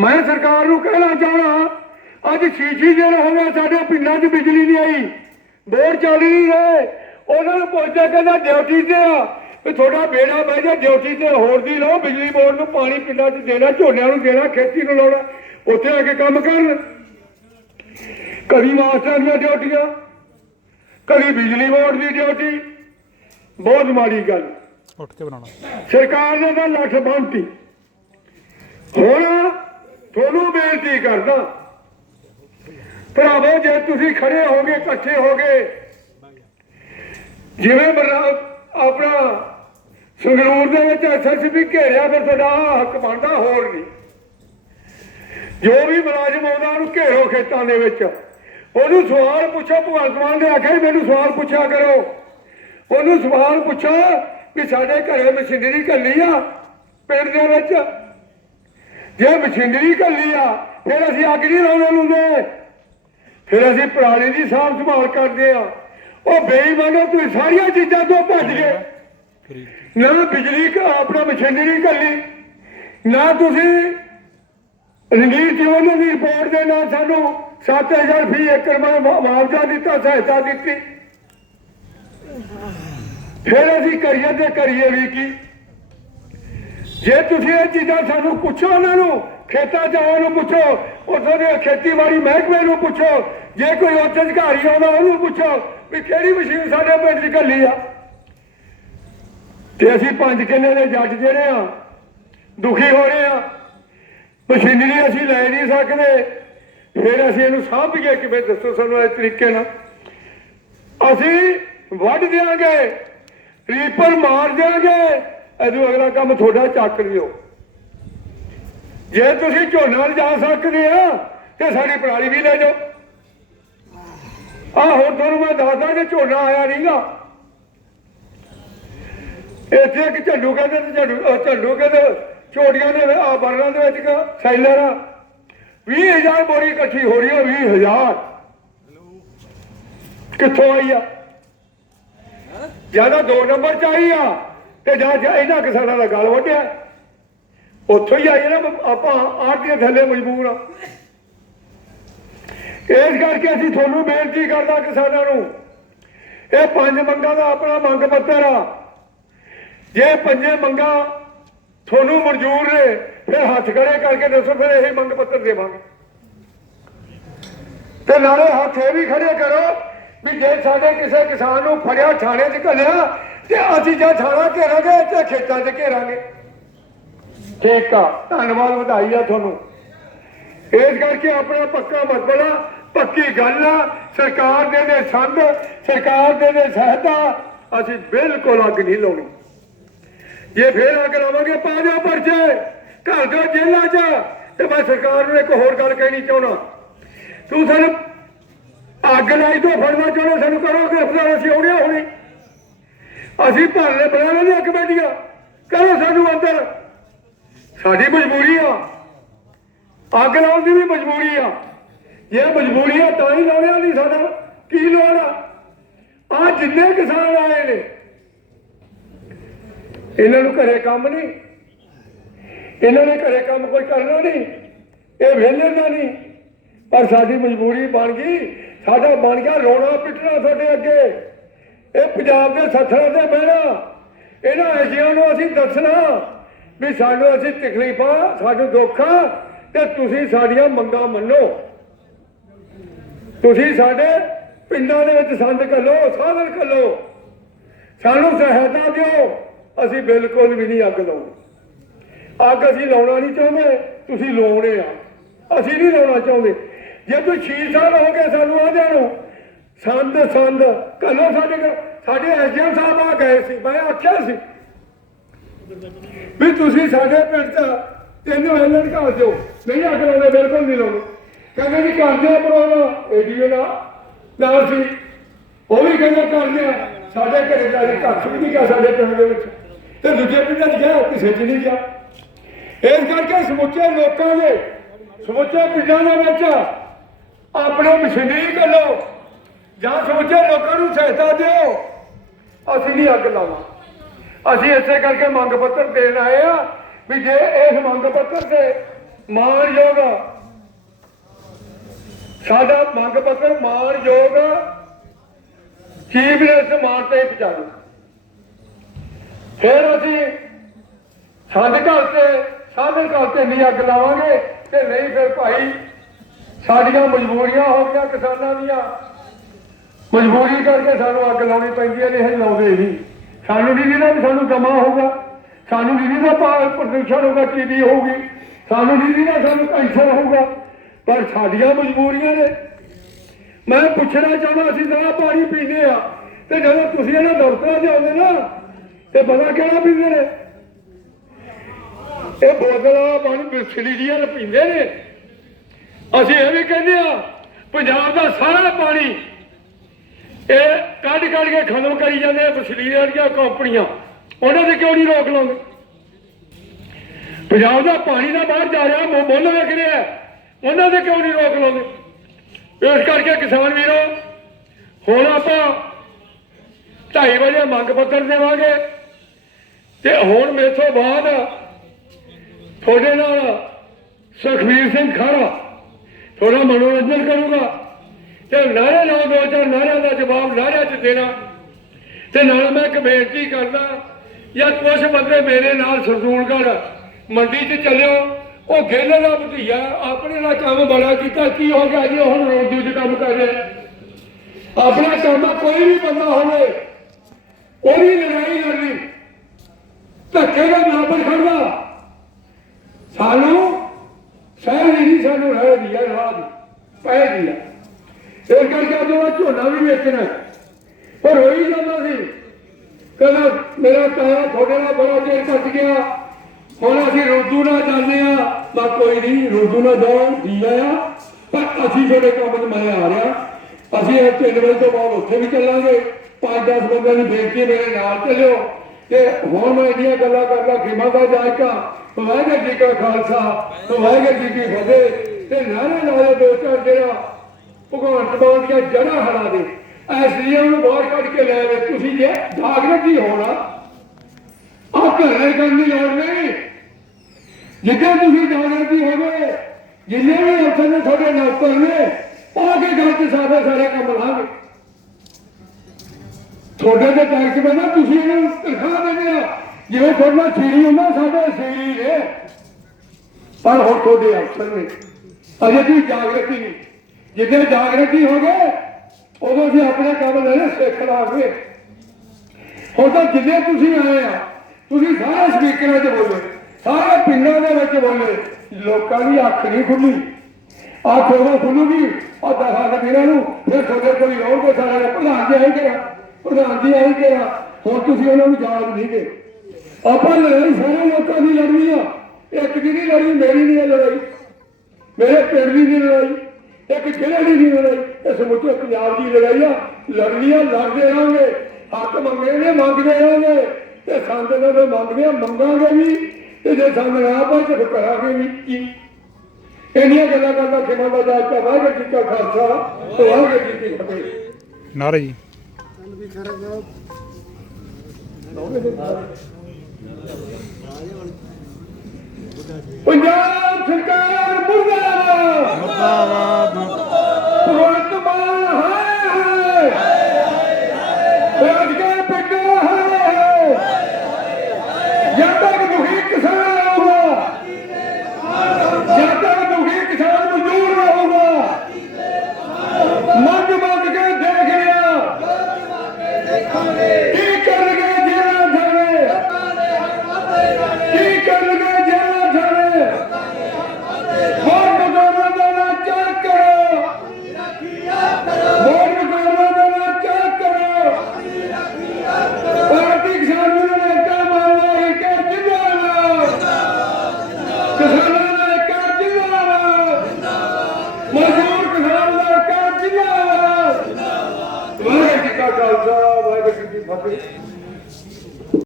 ਮੈਂ ਸਰਕਾਰ ਨੂੰ ਕਹਿਣਾ ਚਾਹਣਾ ਅੱਜ ਛੀਛੀ ਦਿਨ ਹੋ ਗਿਆ ਸਾਡੇ ਪਿੰਡਾਂ 'ਚ ਬਿਜਲੀ ਨਹੀਂ ਆਈ। ਬੋਰ ਚੱਲ ਨਹੀਂ ਰਹੇ। ਉਹਨਾਂ ਨੂੰ ਪੁੱਛਦਾ ਕਹਿੰਦਾ ਡਿਊਟੀ ਤੇ ਆ। ਵੀ ਤੁਹਾਡਾ ਬੇੜਾ ਬਹਿ ਜਾ ਡਿਊਟੀ ਤੇ ਹੋਰ ਦੀ ਲਓ। ਬਿਜਲੀ ਬੋਰਡ ਨੂੰ ਪਾਣੀ ਪਿੰਡਾਂ 'ਚ ਦੇਣਾ ਝੋਨਿਆਂ ਨੂੰ ਦੇਣਾ ਖੇਤੀ ਨੂੰ ਲਾਉਣਾ। ਉੱਥੇ ਆ ਕੇ ਕੰਮ ਕਰਨ। ਕਦੀ ਮਾਸਟਰ ਦੀਆਂ ਡਿਊਟੀਆਂ ਕਦੀ ਬਿਜਲੀ ਬੋਰਡ ਦੀ ਡਿਊਟੀ। ਬਹੁਤ ਮਾੜੀ ਗੱਲ। ਉੱਠ ਕੇ ਬਣਾਉਣਾ। ਸਰਕਾਰ ਨੇ ਤਾਂ ਲੱਖ ਬੰਨਤੀ। ਹੁਣ ਤੁਹਾਨੂੰ ਬੇਨਤੀ ਕਰਦਾ। ਭਰਾਵੋ, ਜੇ ਤੁਸੀਂ ਖੜੇ ਹੋਗੇ, ਇਕੱਠੇ ਹੋਗੇ, ਜਿਵੇਂ ਆਪਣਾ ਸੰਗਰੂਰ ਦੇ ਵਿੱਚ ਐਸਐਸਪੀ ਘੇਰਿਆ, ਫਿਰ ਤੁਹਾਡਾ ਹੱਕ ਬਣਦਾ ਹੋਰ ਨਹੀਂ। ਜੋ ਵੀ ਮੁਲਾਜ਼ਮ ਆਉਂਦਾ, ਉਹਨੂੰ ਘੇਰੋ ਖੇਤਾਂ ਦੇ ਵਿੱਚ। ਉਹਨੂੰ ਸਵਾਲ ਪੁੱਛੋ, ਭਗਵੰਤ ਮਾਨ ਨੇ ਆਖਿਆ ਮੈਨੂੰ ਸਵਾਲ ਪੁੱਛਿਆ ਕਰੋ। ਉਹਨੂੰ ਸਵਾਲ ਪੁੱਛੋ ਕਿ ਸਾਡੇ ਘਰੇ ਮਸ਼ੀਨਰੀ ਘੱਲੀ ਆ, ਪਿੰਡ ਦੇ ਵਿੱਚ ਜੇ ਮਸ਼ੀਨਰੀ ਘੱਲੀ ਆ, ਫਿਰ ਅਸੀਂ ਅੱਗ ਨਹੀਂ ਲਾਉਣੇ ਲੁੰਦੇ ਫਿਰ ਅਸੀਂ ਪੁਰਾਣੀ ਦੀ ਸਾਂਭ ਸੰਭਾਲ ਕਰਦੇ ਆ। ਉਹ ਬੇਈਮਾਨੋ, ਤੁਸੀਂ ਸਾਰੀਆਂ ਚੀਜ਼ਾਂ ਤੋਂ ਭੱਜ ਗਏ। ਨਾ ਬਿਜਲੀ ਆਪਣਾ ਮਸ਼ੀਨਰੀ ਘੱਲੀ ਨਾ ਤੁਸੀਂ ਰਣਜੀਤ ਜੀਵਨ ਦੀ ਰਿਪੋਰਟ ਦੇ ਨਾਲ ਸਾਨੂੰ 7000 ਫੀ ਏਕੜ ਮੈਂ ਮੁਆਵਜ਼ਾ ਦਿੱਤਾ, ਸਹਾਇਤਾ ਦਿੱਤੀ। ਫਿਰ ਅਸੀਂ ਕਰੀਏ ਤੇ ਕਰੀਏ ਵੀ ਕੀ? ਜੇ ਤੁਸੀਂ ਇਹ ਚੀਜ਼ਾਂ ਸਾਨੂੰ ਪੁੱਛੋ ਉਹਨਾਂ ਨੂੰ, ਖੇਤਾਂ ਜਾਓ ਨੂੰ ਪੁੱਛੋ, ਉੱਥੋਂ ਦੇ ਖੇਤੀਬਾੜੀ ਮਹਿਕਮੇ ਨੂੰ ਪੁੱਛੋ, ਜੇ ਕੋਈ ਉੱਚ ਅਧਿਕਾਰੀ ਆਉਂਦਾ ਉਹਨੂੰ ਪੁੱਛੋ ਵੀ ਕਿਹੜੀ ਮਸ਼ੀਨ ਸਾਡੇ ਪਿੰਡ 'ਚ ਘੱਲੀ ਆ। ਤੇ ਅਸੀਂ ਪੰਜ ਕਿੱਲੇ ਦੇ ਜੱਟ ਜਿਹੜੇ ਆ, ਦੁਖੀ ਹੋ ਰਹੇ ਆ। ਮਸ਼ੀਨਰੀ ਅਸੀਂ ਲੈ ਨਹੀਂ ਸਕਦੇ, ਫਿਰ ਅਸੀਂ ਇਹਨੂੰ ਸਾਂਭੀਏ ਕਿਵੇਂ ਦੱਸੋ ਸਾਨੂੰ ਇਸ ਤਰੀਕੇ ਨਾਲ। ਅਸੀਂ ਵੱਢ ਦਿਆਂਗੇ ਰੀਪਰ ਮਾਰ ਦਿਆਂਗੇ ਇਹਨੂੰ ਅਗਲਾ ਕੰਮ ਤੁਹਾਡਾ ਚੱਕ ਲਿਓ। ਜੇ ਤੁਸੀਂ ਝੋਨਾ ਲਿਜਾ ਸਕਦੇ ਆ ਤੇ ਸਾਡੀ ਪਰਾਲੀ ਵੀ ਲੈ ਜਾਓ। ਆ ਹੁਣ ਤੁਹਾਨੂੰ ਮੈਂ ਦੱਸਦਾ ਕਿ ਝੋਨਾ ਆਇਆ ਨਹੀਂਗਾ। ਇੱਥੇ ਇੱਕ ਝੰਡੂ ਕਹਿੰਦੇ ਤੇ ਝੰਡੂ ਝੰਡੂ ਕਹਿੰਦੇ ਚੋੜੀਆਂ ਦੇ ਆ ਬਰਨਾਂ ਦੇ ਵਿੱਚ ਸੈਲਰ ਆ। 20000 ਬੋਰੀ ਇਕੱਠੀ ਹੋ ਰਹੀ ਆ 20000 ਕਿੱਥੋਂ ਆਈ ਆ? ਜ਼ਿਆਦਾ ਦੋ ਨੰਬਰ ਚ ਆਈ ਆ। ਤੇ ਜਾਂ ਇਹਨਾਂ ਕਿਸਾਨਾਂ ਦਾ ਗਲ ਵੱਢਿਆ। ਉੱਥੋਂ ਹੀ ਆਈ ਨਾ ਆਪਾਂ ਆੜਤੀਆਂ ਥੱਲੇ ਮਜਬੂਰ ਆ। ਇਸ ਕਰਕੇ ਅਸੀਂ ਤੁਹਾਨੂੰ ਬੇਨਤੀ ਕਰਦਾ ਕਿਸਾਨਾਂ ਨੂੰ, ਇਹ ਪੰਜ ਮੰਗਾਂ ਦਾ ਆਪਣਾ ਮੰਗ ਪੱਤਰ ਆ। ਜੇ ਪੰਜੇ ਮੰਗਾਂ ਤੁਹਾਨੂੰ ਮਨਜ਼ੂਰ ਨੇ, ਫਿਰ ਹੱਥ ਖੜੇ ਕਰਕੇ ਦੱਸੋ, ਫਿਰ ਇਹ ਮੰਗ ਪੱਤਰ ਦੇਵਾਂਗੇ। ਤੇ ਨਾਲੇ ਹੱਥ ਇਹ ਵੀ ਖੜੇ ਕਰੋ ਵੀ ਜੇ ਸਾਡੇ ਕਿਸੇ ਕਿਸਾਨ ਨੂੰ ਫੜਿਆ, ਥਾਣੇ 'ਚ ਘੱਲਿਆ ਤੇ ਅਸੀਂ ਜਾਂ ਥਾਣਾ ਘੇਰਾਂਗੇ ਤੇ ਖੇਤਾਂ 'ਚ ਘੇਰਾਂਗੇ। ਠੀਕ ਆ। ਧੰਨਵਾਦ ਵਧਾਈ ਆ ਤੁਹਾਨੂੰ। ਇਸ ਕਰਕੇ ਆਪਣਾ ਪੱਕਾ ਮਤਲਬ ਪੱਕੀ ਗੱਲ ਆ ਸਰਕਾਰ ਦੇ ਦੇ ਸੰਦ ਸਰਕਾਰ ਦੇ ਦੇ ਸਹਾਇਤਾ ਅਸੀਂ ਬਿਲਕੁਲ ਅੱਗ ਨਹੀਂ ਲਾਉਣੀ। ਜੇ ਫੇਰ ਅੱਗ ਲਾਵਾਂਗੇ ਪਾ ਦਿਓ ਪਰਚੇ ਘਰ ਦੇ ਜੇਲ੍ਹਾਂ 'ਚ ਤੇ ਮੈਂ ਸਰਕਾਰ ਨੂੰ ਇੱਕ ਹੋਰ ਗੱਲ ਕਹਿਣੀ ਚਾਹੁੰਦਾ। ਤੂੰ ਸਾਨੂੰ ਅੱਗ ਲਾਈ ਤੋਂ ਫੜਨਾ ਚਾਹੁੰਦਾ ਸਾਨੂੰ ਕਰੋ ਗ੍ਰਿਫਤਾਰ ਅਸੀਂ ਆਉਣੇ ਹੋਣੀ। ਅਸੀਂ ਭਾਰਲੇ ਬਣਾ ਲੈਣੇ ਕਮੇਟੀਆਂ ਕਰੋ ਸਾਨੂੰ ਅੰਦਰ। ਸਾਡੀ ਮਜਬੂਰੀ ਆ। ਅੱਗ ਲਾਉਣ ਦੀ ਵੀ ਮਜਬੂਰੀ ਆ। ਇਹ ਮਜਬੂਰੀ ਆ ਤਾਂ ਹੀ ਲਾਉਣਿਆ ਨਹੀਂ ਸਾਡਾ ਕੀ ਲੋੜ ਆ? ਆ ਜਿੰਨੇ ਕਿਸਾਨ ਆਏ ਨੇ, ਇਹਨਾਂ ਨੂੰ ਘਰੇ ਕੰਮ ਨਹੀਂ। ਇਹਨਾਂ ਨੇ ਘਰੇ ਕੰਮ ਕੋਈ ਕਰਨਾ ਨਹੀਂ। ਇਹ ਵਿਹਲੇ ਦਾ ਨਹੀਂ। ਪਰ ਸਾਡੀ ਮਜਬੂਰੀ ਬਣ ਗਈ। ਸਾਡਾ ਬਣ ਗਿਆ ਰੋਣਾ ਪਿੱਟਣਾ ਤੁਹਾਡੇ ਅੱਗੇ। ਇਹ ਪੰਜਾਬ ਦੇ ਸੱਥਰਾਂ ਤੇ ਬਹਿਣਾ। ਇਹਨਾਂ ਐਸ਼ੀਆਂ ਨੂੰ ਅਸੀਂ ਦੱਸਣਾ ਵੀ ਸਾਨੂੰ ਅਸੀਂ ਤਕਲੀਫਾਂ, ਸਾਨੂੰ ਦੁੱਖ ਆ ਤੇ ਤੁਸੀਂ ਸਾਡੀਆਂ ਮੰਗਾਂ ਮੰਨੋ। ਤੁਸੀਂ ਸਾਡੇ ਪਿੰਡਾਂ ਦੇ ਵਿੱਚ ਸੰਦ ਕੱਲੋ ਸਾਧਨ ਕੱਲੋ ਸਾਨੂੰ ਸਹਾਇਤਾ ਦਿਓ। ਅਸੀਂ ਬਿਲਕੁਲ ਵੀ ਨਹੀਂ ਅੱਗ ਲਾਉਣੀ। ਅੱਗ ਅਸੀਂ ਲਾਉਣਾ ਨਹੀਂ ਚਾਹੁੰਦੇ, ਤੁਸੀਂ ਲਾਉਣੇ ਆ। ਅਸੀਂ ਨਹੀਂ ਲਾਉਣਾ ਚਾਹੁੰਦੇ। ਜੇ ਤੁਸੀਂ 6 ਸਾਲ ਹੋ ਗਏ ਸਾਨੂੰ ਆਦਿਆਂ ਨੂੰ ਸੰਦ ਸੰਦ ਕੱਲੋ ਸਾਡੇ ਸਾਡੇ ਐਸਡੀਐਮ ਸਾਹਿਬ ਆ ਗਏ ਸੀ, ਮੈਂ ਆਖਿਆ ਸੀ ਵੀ ਤੁਸੀਂ ਸਾਡੇ ਪਿੰਡ 'ਚ ਤਿੰਨ ਐਲਨ ਘਾਲ ਦਿਓ, ਨਹੀਂ ਅੱਗ ਲਾਉਂਦੇ, ਬਿਲਕੁਲ ਨਹੀਂ ਲਾਉਂਦੇ। ਕਹਿੰਦੇ ਵੀ ਕਰਦੇ ਆ ਪ੍ਰੋਗਰਾਮ ਏਡੀਓ ਦਾ ਨਾਲ ਸੀ। ਉਹ ਵੀ ਕਹਿੰਦੇ ਕਰਦੇ ਆ ਸਾਡੇ ਘਰੇ ਜਾ ਕੇ ਘਰ ਵੀ ਨਹੀਂ ਗਿਆ ਸਾਡੇ ਪਿੰਡ ਦੇ ਵਿੱਚ। ਤੇ ਦੂਜੇ ਪਿੰਡਾਂ 'ਚ ਗਿਆ ਕਿਸੇ 'ਚ ਨਹੀਂ ਗਿਆ। ਇਸ ਕਰਕੇ ਸਮੁੱਚੇ ਲੋਕਾਂ ਦੇ, ਸਮੁੱਚੇ ਪਿੰਡਾਂ ਦੇ ਵਿੱਚ ਆਪਣੇ ਮਸ਼ੀਨਰੀ ਕਰੋ ਜਾਂ ਸਮੁੱਚੇ ਲੋਕਾਂ ਨੂੰ ਸਹਾਇਤਾ ਦਿਓ। ਅਸੀਂ ਨਹੀਂ ਅੱਗ ਲਾਵਾਂ। ਅਸੀਂ ਇਸੇ ਕਰਕੇ ਮੰਗ ਪੱਤਰ ਦੇਣ ਆਏ ਆ ਵੀ ਜੇ ਇਸ ਮੰਗ ਪੱਤਰ ਤੇ ਮਾਨਯੋਗ ਸਾਡਾ ਮੰਗ ਪੱਤਰ ਮਾਨਯੋਗ ਚੀਫ ਮਿਨਿਸਟਰ ਮਾਨ ਤੇ ਪਹੁੰਚਾਓ ਫਿਰ ਅਸੀਂ ਸਾਡੇ ਘਰ ਤੇ, ਸਾਡੇ ਘਰ ਤੇ ਨਹੀਂ ਅੱਗ ਲਾਵਾਂਗੇ ਤੇ ਨਹੀਂ ਫਿਰ ਭਾਈ ਸਾਡੀਆਂ ਮਜਬੂਰੀਆਂ ਹੋ ਗਈਆਂ ਕਿਸਾਨਾਂ ਦੀਆਂ। ਮਜਬੂਰੀ ਕਰਕੇ ਸਾਨੂੰ ਅੱਗ ਲਾਉਣੀ ਪੈਂਦੀ ਹੈ, ਨਹੀਂ ਅਸੀਂ ਲਾਉਂਦੇ ਨਹੀਂ। ਸਾਨੂੰ ਨਹੀਂ ਜਿਹਦਾ ਸਾਨੂੰ ਗਮਾ ਹੋਊਗਾ। ਸਾਨੂੰ ਨਹੀਂ ਜਿਹਦਾ ਪਾਲ ਪ੍ਰਦੂਸ਼ਣ ਹੋਊਗਾ ਚੀਨੀ ਹੋਊਗੀ। ਸਾਨੂੰ ਨਹੀਂ ਜਿਹਦਾ ਸਾਨੂੰ ਕੈਂਸਰ ਹੋਊਗਾ। ਪਰ ਸਾਡੀਆਂ ਮਜਬੂਰੀਆਂ ਨੇ। ਮੈਂ ਪੁੱਛਣਾ ਚਾਹੁੰਦਾ, ਅਸੀਂ ਤਾਂ ਪਾਣੀ ਪੀਂਦੇ ਆ। ਤੇ ਜਦੋਂ ਤੁਸੀਂ ਇਹਨਾਂ ਦਫ਼ਤਰਾਂ 'ਚ ਆਉਂਦੇ ਨਾ, ਤੇ ਪਤਾ ਕਿਹੜਾ ਪੀਂਦੇ ਨੇ? ਇਹ ਬੋਤਲਾਂ ਵਾਲਾ ਪਾਣੀ ਬਿਸਲੀ ਦੀਆਂ ਪੀਂਦੇ ਨੇ। ਅਸੀਂ ਇਹ ਵੀ ਕਹਿੰਦੇ ਆ, ਪੰਜਾਬ ਦਾ ਸਾਰਾ ਪਾਣੀ ਇਹ ਕੱਢ ਕੱਢ ਕੇ ਖਤਮ ਕਰੀ ਜਾਂਦੇ ਆ ਬਸਲੀਆਂ ਦੀਆਂ ਕੰਪਨੀਆਂ। ਉਹਨਾਂ ਦੇ ਕਿਉਂ ਨਹੀਂ ਰੋਕ ਲਾਉਂਦੇ? ਪੰਜਾਬ ਦਾ ਪਾਣੀ ਦਾ ਬਾਹਰ ਜਾ ਰਿਹਾ ਮੁੱਲ ਵੇਖ ਰਿਹਾ ਉਹਨਾਂ ਦੇ ਕਿਉਂ ਨਹੀਂ ਰੋਕ ਲਾਉਂਦੇ? ਇਸ ਕਰਕੇ ਕਿਸਾਨ ਵੀਰੋ, ਹੁਣ ਆਪਾਂ 2:30 ਵਜੇ ਮੰਗ ਪੱਤਰ ਦੇਵਾਂਗੇ। ਤੇ ਹੁਣ ਮੇਥੋਂ ਬਾਅਦ ਤੁਹਾਡੇ ਨਾਲ ਸੁਖਵੀਰ ਸਿੰਘ ਖਾਰਾ ਥੋੜਾ ਮਨੋਰੰਜਨ ਕਰੂਗਾ। ਤੇ ਨਾਰੇ ਨਾਲ ਦੋ ਚਾਰ ਨਾਰਿਆਂ ਜਵਾਬ ਨਾਰਿਆਂ 'ਚ ਦੇਣਾ। ਤੇ ਨਾਲ ਮੈਂ ਇੱਕ ਬੇਨਤੀ ਕਰਦਾ, ਜਾਂ ਕੁਝ ਬੰਦੇ ਮੇਰੇ ਨਾਲ ਸਰਦੂਲਗੜ੍ਹ ਮੰਡੀ 'ਚ ਚੱਲਿਓ, ਉਹ ਗੇਲੇ ਦਾ ਭਤੀਆ ਆਪਣੇ ਨਾਲ ਕੰਮ ਬੜਾ ਕੀਤਾ, ਕੀ ਹੋ ਗਿਆ ਜੀ ਹੁਣ ਰੋਡੂ 'ਚ ਕੰਮ ਕਰ ਰਿਹਾ। ਆਪਣਾ ਕੰਮ ਕੋਈ ਵੀ ਬੰਦਾ ਹੋਵੇ, ਉਹਦੀ ਲੜਾਈ ਲੜਨੀ ਧੱਕੇ ਦਾ ਨਾ ਪਰ ਖੜਦਾ ਸਾਨੂੰ ਸਹਿ ਨਹੀਂ ਸਾਨੂੰ ਰਹਿ ਦਿਆ ਰਾਹ ਦੀ ਪੈ ਦਿਆ ਇਸ ਕਰਕੇ ਅੱਜ ਉਹ ਝੋਨਾ ਵੀ ਵੇਚਣਾ ਪਰ ਹੋਈ ਜਾਂਦਾ ਸੀ ਕਹਿੰਦਾ ਮੇਰਾ ਤਾਇਆ ਤੁਹਾਡੇ ਨਾਲ ਬੜਾ ਚਿਰ ਕੱਟ ਗਿਆ ਹੁਣ ਅਸੀਂ ਰੋਦੂ ਨਾਲ ਜਾਂਦੇ ਆ ਮੈਂ ਕੋਈ ਨਹੀਂ, ਰੋਦੂ ਨਾਲ ਜਾਓ, ਜੀ ਆਇਆ। ਪਰ ਅਸੀਂ ਤੁਹਾਡੇ ਕੰਮ 'ਚ ਮੈਂ ਆ ਰਿਹਾ। ਅਸੀਂ ਇਹ ਤਿੰਨ ਵਜੇ ਤੋਂ ਬਾਅਦ ਉੱਥੇ ਵੀ ਚੱਲਾਂਗੇ। ਪੰਜ 10 ਬੰਦਿਆਂ ਨੂੰ ਬੇਨਤੀ ਮੇਰੇ ਨਾਲ ਚੱਲਿਓ ਤੇ ਹੁਣ ਮੈਂ ਇੰਨੀਆਂ ਗੱਲਾਂ ਕਰਦਾ ਖਿਮਾ ਦਾ ਜਾਇਕਾ ਵਾਹਿਗੁਰੂ ਜੀ ਕਾ ਖਾਲਸਾ, ਵਾਹਿਗੁਰੂ ਜੀ ਕੀ ਫਤਿਹ। ਤੇ ਨਾਰੇ ਨਾਰੇ ਦੋ ਚਾਰ ਜਿਹੜਾ ਭਗਵਾਨ ਮਾਨ ਦੀਆਂ ਜੜਾ ਹਲਾ ਦੇ ਐਸਡੀਐਮ ਨੂੰ ਬਾਹਰ ਕੱਢ ਕੇ ਲੈ ਆਵੇ ਤੁਸੀਂ ਜੇ ਜਾਗਰਤ ਹੋਣਾ। ਆ ਘਰੇ ਕਰਨ ਦੀ ਲੋੜ ਨਹੀਂ। ਜਿੱਦਾਂ ਤੁਸੀਂ ਜਾਗਰਤੀ ਹੋਵੇ ਜਿੰਨੇ ਵੀ ਅਫਸਰ ਨੇ ਤੁਹਾਡੇ ਨੌਕਰ ਨੇ, ਆ ਕੇ ਗੱਲ ਤੇ ਸਾਰੇ ਸਾਰੇ ਕੰਮ ਲਾਗੇ ਤੁਹਾਡੇ ਤੇ ਟੈਕਸ ਬੰਦਾ ਤੁਸੀਂ ਇਹਨਾਂ ਨੂੰ ਤਨਖਾਹ ਦਿੰਦੇ ਆ ਜਿਵੇਂ ਤੁਹਾਡਾ ਸੀਰੀ ਹੁੰਦਾ, ਸਾਡੇ ਸੀਰੀ ਨੇ। ਪਰ ਹੁਣ ਤੁਹਾਡੇ ਅਫਸਰ ਨੇ। ਅਜੇ ਤੁਸੀਂ ਜਾਗਰਤੀ ਨਹੀਂ। ਜਿੱਦੇ ਜਾਗਰਤੀ ਹੋ ਗਏ, ਉਦੋਂ ਅਸੀਂ ਆਪਣੇ ਕੰਮ ਲੈਣੇ ਸਿੱਖ ਲਾਂਗੇ। ਹੁਣ ਤਾਂ ਜਿੱਦੇ ਤੁਸੀਂ ਆਏ ਆ ਤੁਸੀਂ ਸਾਰੇ ਸਪੀਕਰਾਂ 'ਚ ਬੋਲੇ। ਸਾਰੇ ਪਿੰਡਾਂ ਦੇ ਵਿੱਚ ਬੋਲੇ। ਲੋਕਾਂ ਦੀ ਅੱਖ ਨਹੀਂ ਖੁੱਲੀ ਅੱਖ ਉਦੋਂ ਖੁੱਲੂਗੀ ਆ ਦਫਾ ਲਗੀਰਾਂ ਨੂੰ। ਫਿਰ ਤੁਹਾਡੇ ਕੋਈ ਆਉਣਗੇ ਸਾਰੇ ਪ੍ਰਧਾਨ ਜੀ ਆਈ ਕਿਹਾ ਪ੍ਰਧਾਨ ਜੀ ਆਈ ਕਿਹਾ ਹੁਣ ਤੁਸੀਂ ਉਹਨਾਂ ਨੂੰ ਯਾਦ ਨਹੀਂ ਗਏ ਆਪਾਂ ਲੜਾਈ ਸਾਰੇ ਲੋਕਾਂ ਦੀ ਲੜਨੀ ਆ। ਇੱਕ ਦੀ ਨਹੀਂ ਲੜੀ, ਮੇਰੀ ਨਹੀਂ ਇਹ ਲੜਾਈ। ਮੇਰੇ ਪਿੰਡ ਦੀ ਨਹੀਂ ਲੜਾਈ। ਇੱਕ ਜ਼ਿਲ੍ਹੇ ਦੀ ਨਹੀਂ ਲੜਾਈ। ਇਹ ਸਮੁੱਚੇ ਪੰਜਾਬ ਦੀ ਲੜਾਈ ਆ। ਲੜਨੀ ਆ, ਲੜਦੇ ਰਹਾਂਗੇ। ਹੱਕ ਮੰਗੇ ਨੇ, ਮੰਗਦੇ ਰਹਾਂਗੇ। ਤੇ ਸੰਦ ਨੇ ਮੰਗਦੇ ਆ ਮੰਗਾਂਗੇ ਵੀ ਤੇ ਜੇ ਸੰਦ ਨਾ ਪਾਏ ਤੇ ਕਰਾਂਗੇ ਵੀ ਕੀ? ਇੰਨੀਆਂ ਗੱਲਾਂ ਕਰਦਾ ਖਿਮਾ ਦਾ ਜਾਇ ਕਾ ਵਾਹਿਗੁਰੂ ਜੀ ਕਾ ਖਾਲਸਾ ਤੇ ਵਾਹਿਗੁਰੂ ਜੀ ਕੀ ਫਤਿਹ। ਨਾਰੇ ਜੀ। ਪੰਜਾਬ ਸਰਕਾਰ ਮੁਰਦਾਬਾਦ